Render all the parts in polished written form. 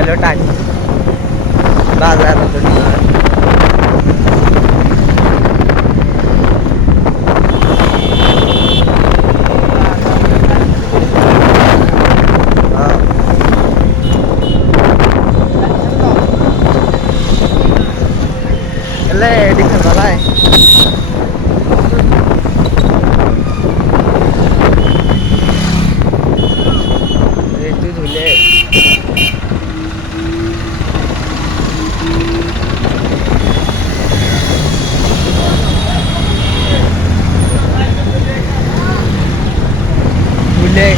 হলো টাকি বাজার মতো নিয়ে এদিকে বাবাই তুই ধুলে ধুলে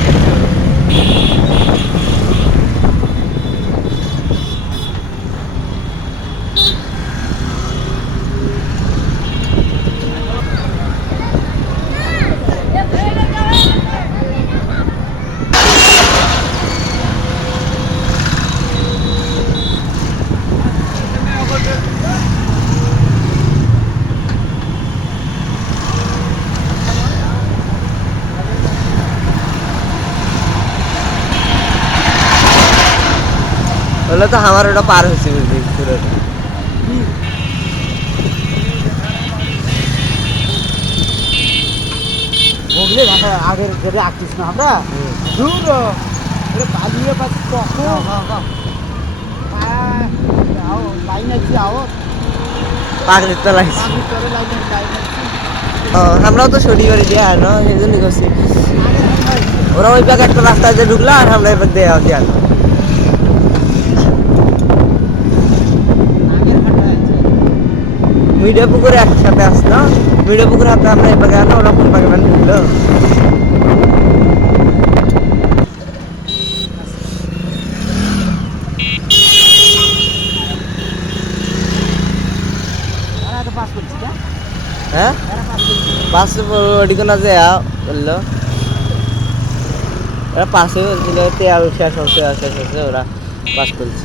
হলো তো আমার ওটা পার হচ্ছে বুঝলি পুরো বুঝলি আগের যেটা আঁকিস না আমরা দূর পালিয়ে পাচ্ছি কখন লাইন আছি আও পাগড়ির তো লাগছে আমরাও তো শনিবারে দিয়ে আনো সেই জন্যই করছি ওরা ওই পাকে একটা রাস্তায় দিয়ে ঢুকলো আর আমরা এবার দেওয়া দিয়ে আনো মিডিয়া পুকুরে একসাথে আসলো মিডিয়া পুকুরে হাতে আমরা এই পাকে আনো ওরা কোন পাকে মানে ঢুকলো হ্যাঁ পাশে ওদিকে না যে বললো ওরা পাশে বলছিল তেল শেষ হচ্ছে ওরা পাস করছে